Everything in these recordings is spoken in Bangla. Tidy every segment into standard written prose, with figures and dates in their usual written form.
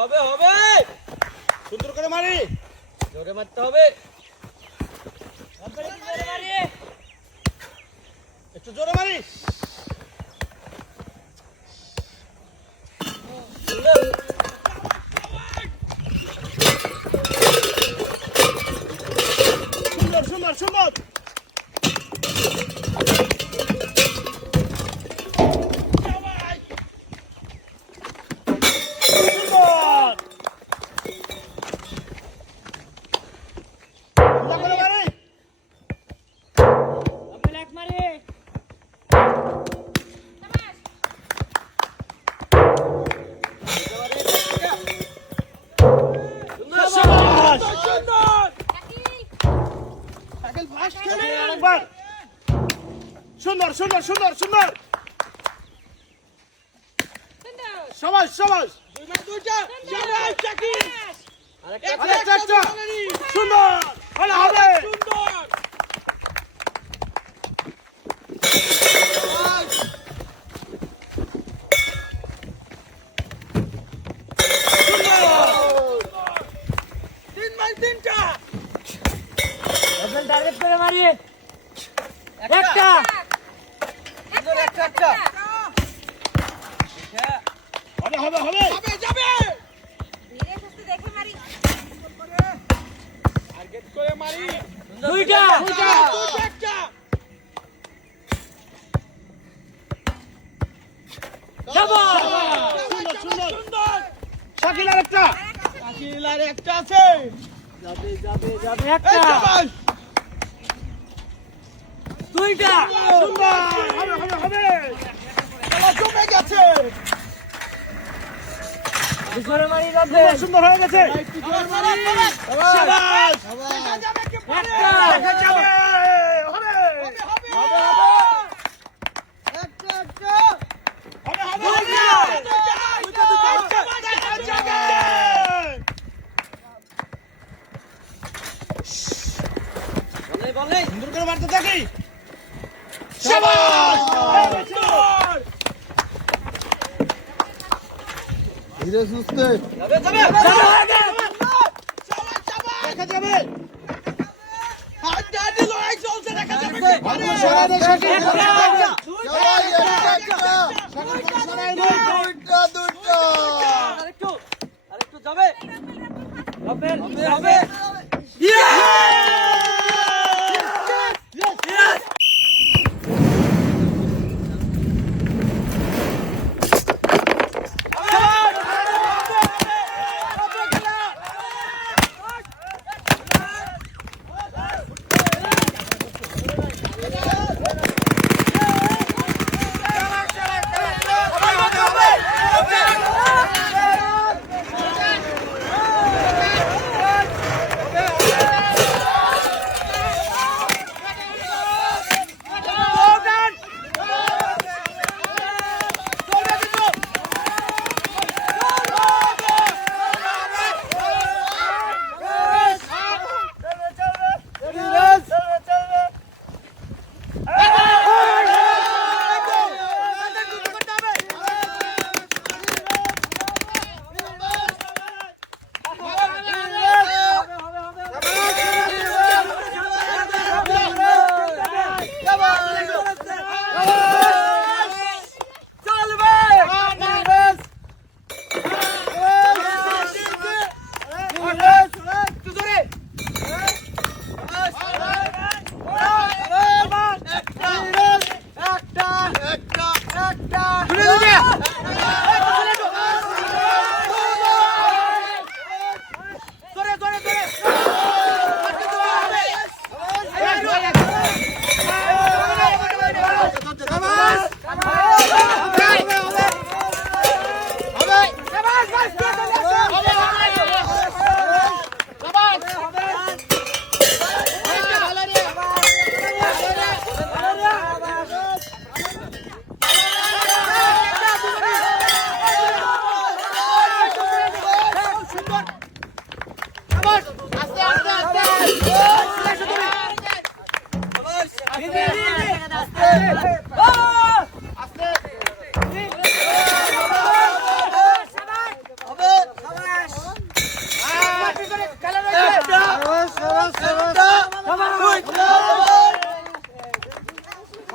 হবে হবে সুন্দর করে মারি, জোরে মারতে হবে একটু জোরে মারি। সুন্দর সুন্দর সুন্দর। সুন্দর সুন্দর সুন্দর সুন্দর। সবাস সবাস। সুন্দর ভালো হবে। টার্গেট করে মারি একটা একটা হবে হবে হবে যাবে ধীরে সুস্থে দেখে মারি টার্গেট করে মারি দুইটা দুইটা একটা সুন্দর সুন্দর সুন্দর। শাকিল আর একটা, শাকিল আর একটা আছে যাবে যাবে যাবে একটা দুইটা সুন্দর হবে হবে হবে। খেলা জমে গেছে জোরে মারি যাবে সুন্দর হয়ে গেছে। শাবাশ একটা দেখা যাবে হবে হবে সুন্দর করে মারতে থাকি। শাবাশ ধীরে সুস্থে দেখা যাবে। সবাই একটা দুইটা আরেকটু যাবে হবে হবে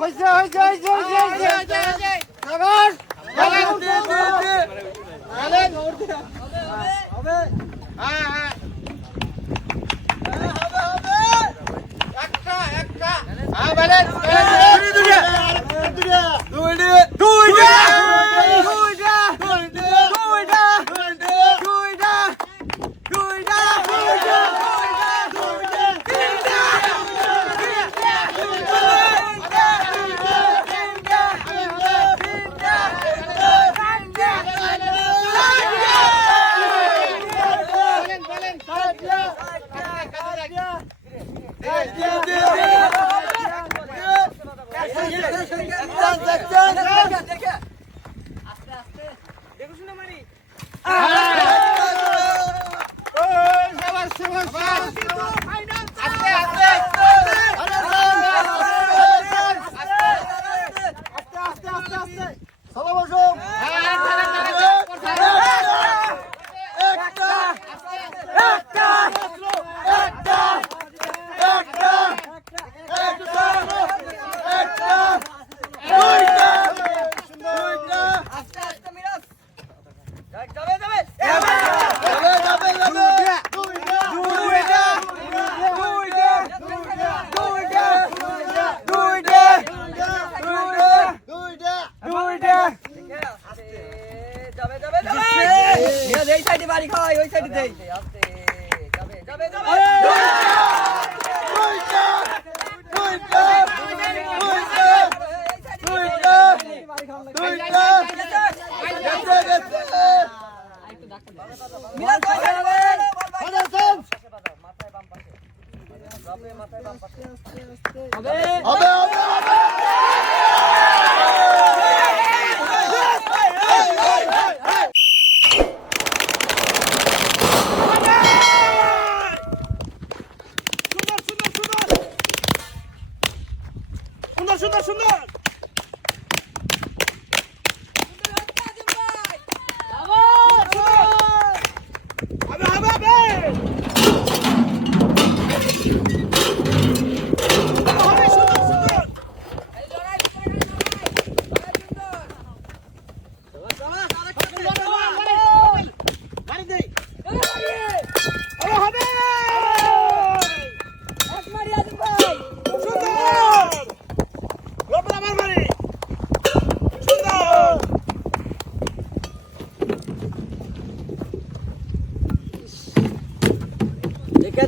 হইছে হইছে হইছে হইছে সাবাস হবে হ্যাঁ হ্যাঁ একটা হ্যাঁ ব্যালেন্স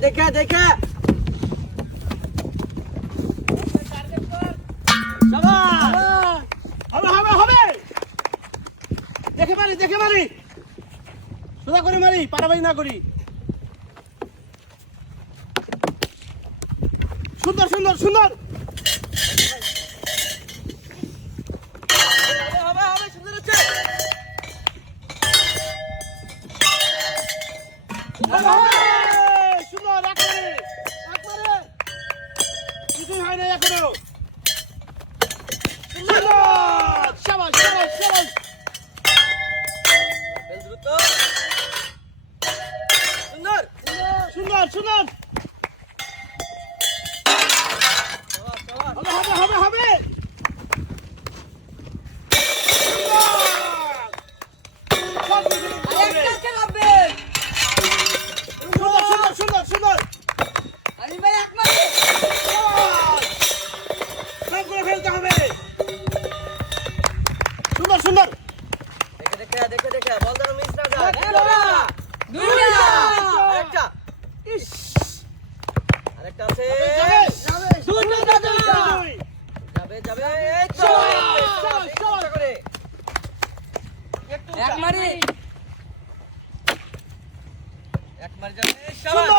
देखा देखा দেখে মারি সোজা করে মারি পারাবাড়ি না করি সুন্দর সুন্দর সুন্দর কিছুই হয় না এখনো শাবাশ শাবাশ শাবাশ সুন্দর সুন্দর হবে হবে হবে সুন্দর সুন্দর সুন্দর করে ফেলতে হবে সুন্দর সুন্দর देखा देखा देखा बॉल दारो मिस ना যায় আরেকটা আছে যাবে যাবে এই তো চেষ্টা করে এক মারি যাবে শাবাশ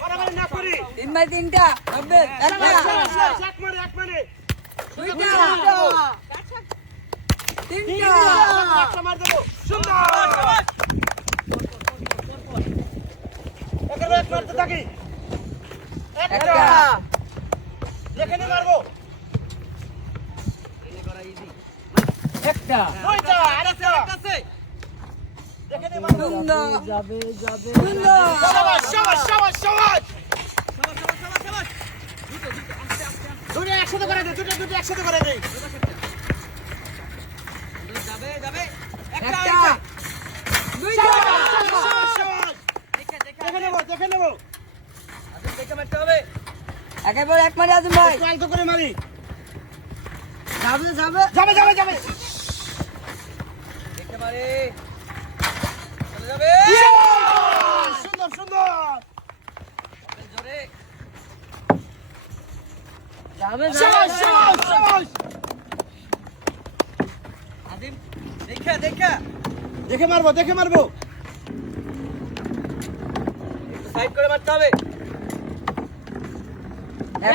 পারাবাড়ি না করি তিন মারি তিনটা হবে এক মারে দুইটা তিনটা একটা মার দেবো সুন্দর এক মারতে থাকি একটা যেখানে মারবো একটা দুইটা আরেকটা আছে যেখানে মারবো যাবে শাবাশ শাবাশ শাবাশ শাবাশ শাবাশ শাবাশ শাবাশ শাবাশ একসাথে করে দে, দুটো একসাথে করে দে। যাবে যাবে একটা একটা দুইটা শাবাশ। দেখে দেখে দেখে নেবো। আদিম দেখে মারতে হবে একেবারে এক মারি আদিম ভাই একটু আলতো করে মারি। যাবে যাবে। দেখে মারে চলে যাবে সুন্দর। জোরে যাবে শাবাশ। আদিম দেখে দেখে মারবো। একটু সাইড করে মারতে হবে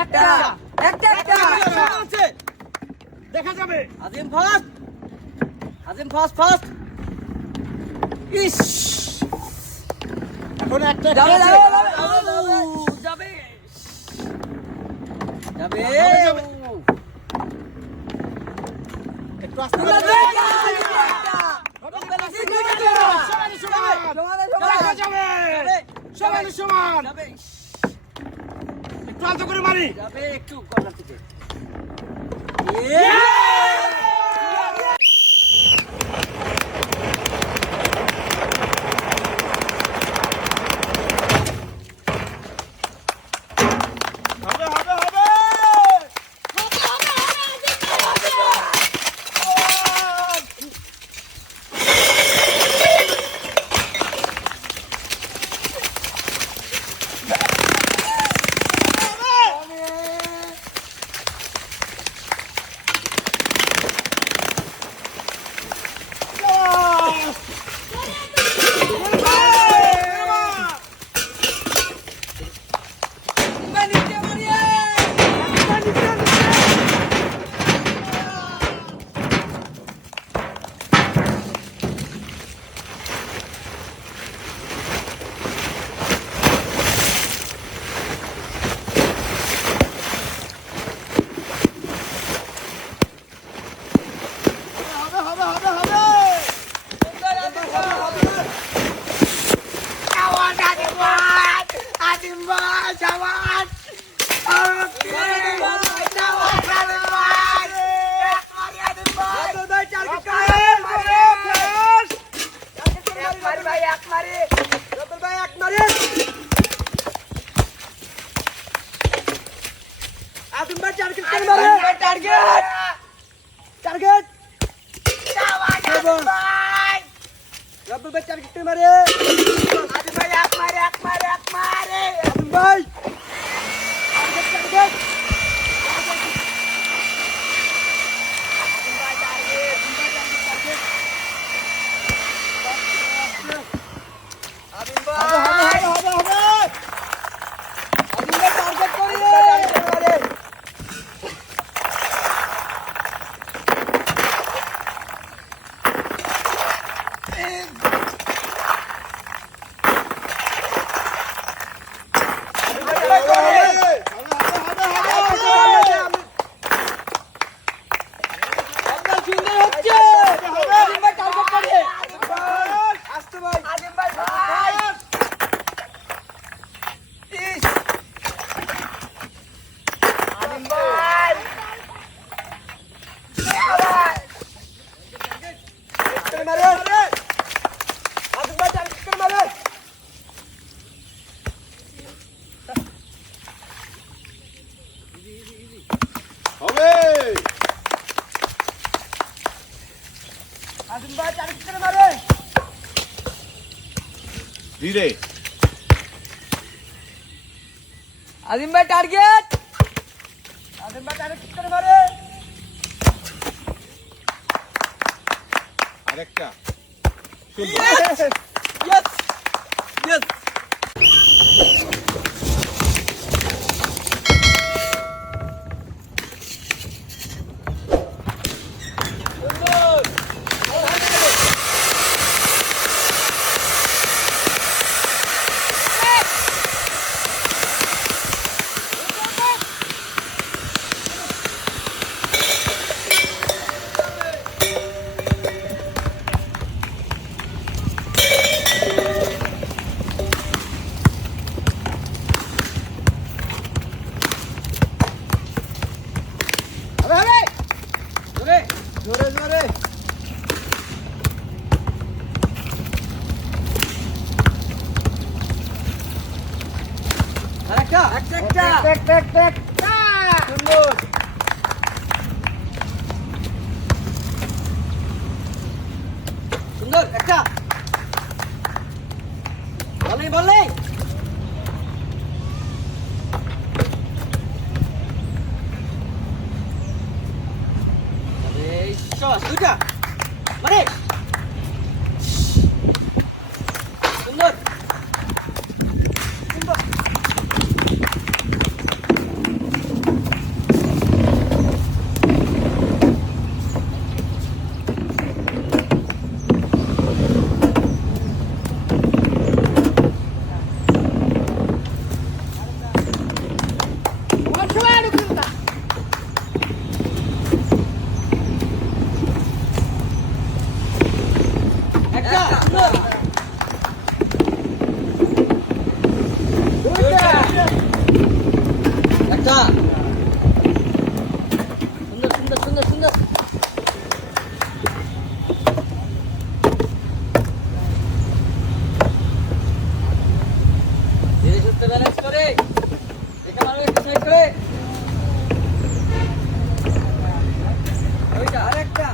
একটা আছে দেখা যাবে। আদিম ফাস্ট ইস, এখন একটা যাবে আছে। যাবে যাবে। একটু আস্তে করে দে। সমান। যাবে একটু আলতো করে মারি। যাবে একটু কর্নার থেকে হবে। টার্গেট রব্বুল ভাই টার্গেট মারে আদিম ভাই এক মারে আদিম ভাই টার্গেট আদিম ভাই আদিম ভাই টার্গেট করিয়ে হবে আদিম ভাই টার্গেট করে মারে ধীরে আদিম ভাই টার্গেট করে মারে আরেকটা Yes! টেক টেক টেক সুন্দর সুন্দর একটা বলে দুইটা মানে সুন্দর সুন্দর একটা সুন্দর দুইটা একটা সুন্দর সুন্দর সুন্দর সুন্দর ধীরে সুস্থে ব্যালেন্স করে দেখে মারো একটু সাইড করে ওইটা আরেকটা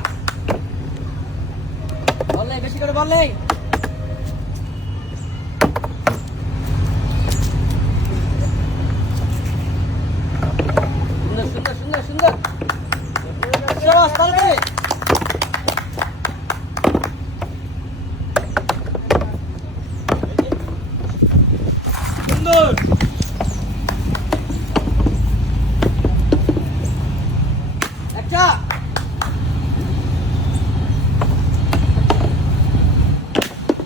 বল নেই বেশি করে বল নেই সুন্দর সুন্দর সুন্দর সুন্দর চলো তাহলে সুন্দর একটা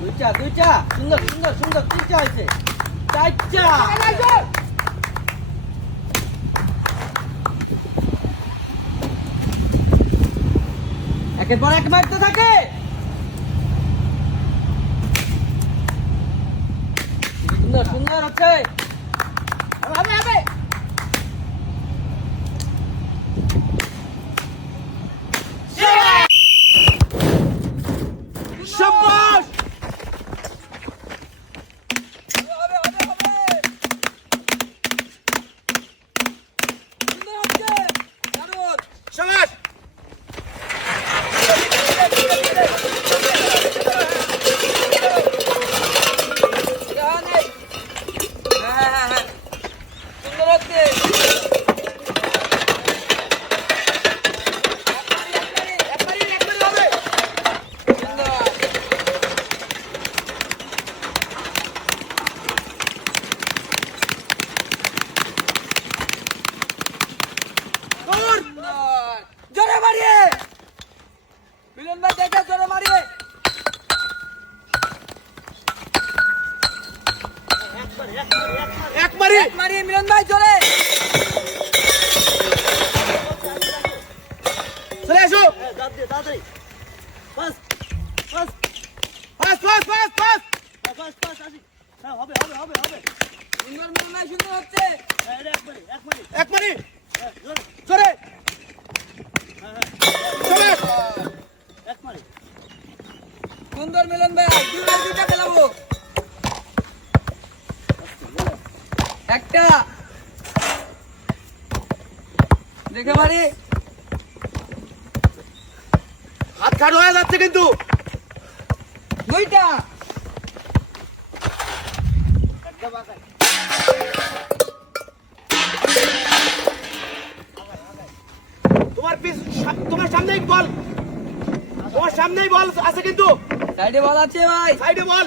দুইটা সুন্দর সুন্দর সুন্দর তিনটা হয়েছে চারটা একের পর এক মারতে থাকে সুন্দর সুন্দর ওকে হবে হবে শাবাশ হবে হবে হবে সুন্দর হচ্ছে দারুণ শাবাশ সুন্দর হচ্ছে জোরে মারিয়ে মিলন ভাই দেখে জোরে মারিয়ে এক মারি মারিয়ে মিলন ভাই জোরে চলে আসো তাড়াতাড়ি বাস বাস পাস পাস পাস পাস বাস বাস আসি হ্যাঁ হবে হবে হবে হবে সুন্দর মিলন ভাই সুন্দর হচ্ছে এক মারি জোরে শাবাশ সুন্দর মিলন ভাই দুইটা খেলাবো একটা দেখে মারি হাত খাট হয়ে যাচ্ছে কিন্তু দুইটা তোমার সামনেই বল তোমার সামনেই বল আছে কিন্তু সাইডে বল আছে ভাই সাইডে বল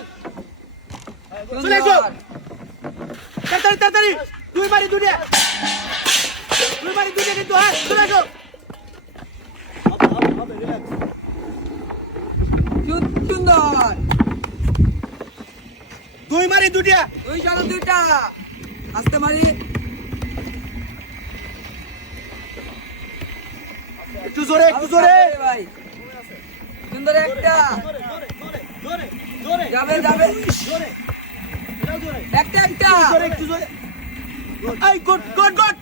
চলে এসো তাড়াতাড়ি তাড়াতাড়ি দুই দুটা কিন্তু হ্যাঁ চলে এসো সুন্দর দুই দুটা দুই সাড়ে দুইটা আস্তে মারি একটু জোরে ভাই সুন্দর একটা যাবে যাবে একটা একটা একটু জোরে এই গুড গুড গুড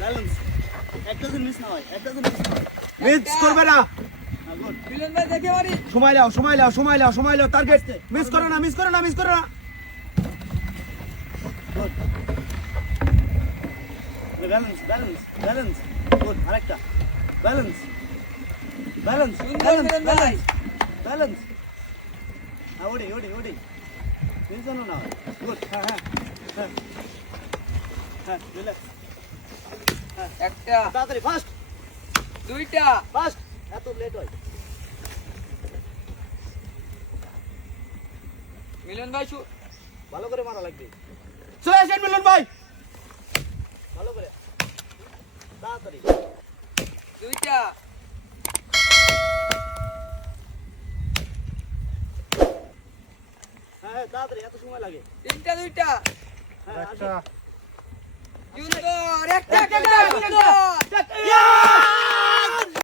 ব্যালেন্স একটা মিস না হয় মিস করবে না মিলন ভাই দেখে মারি সময় নাও টার্গেট মিস করো না ব্যালেন্স গুড আরেকটা ব্যালেন্স সুন্দর মিলন ভাই ব্যালেন্স হ্যাঁ ওডি বুঝছো না গুড হ্যাঁ রিল্যাক্স একটা তাড়াতাড়ি ফাস্ট দুইটা এত লেট হয় মিলন ভাই ভালো করে মারা লাগবে চলে আসেন মিলন ভাই ভালো করে তাড়াতাড়ি দুইটা হ্যাঁ তাড়াতাড়ি এত সময় লাগে তিনটা দুইটা হ্যাঁ একটা সুন্দর একটা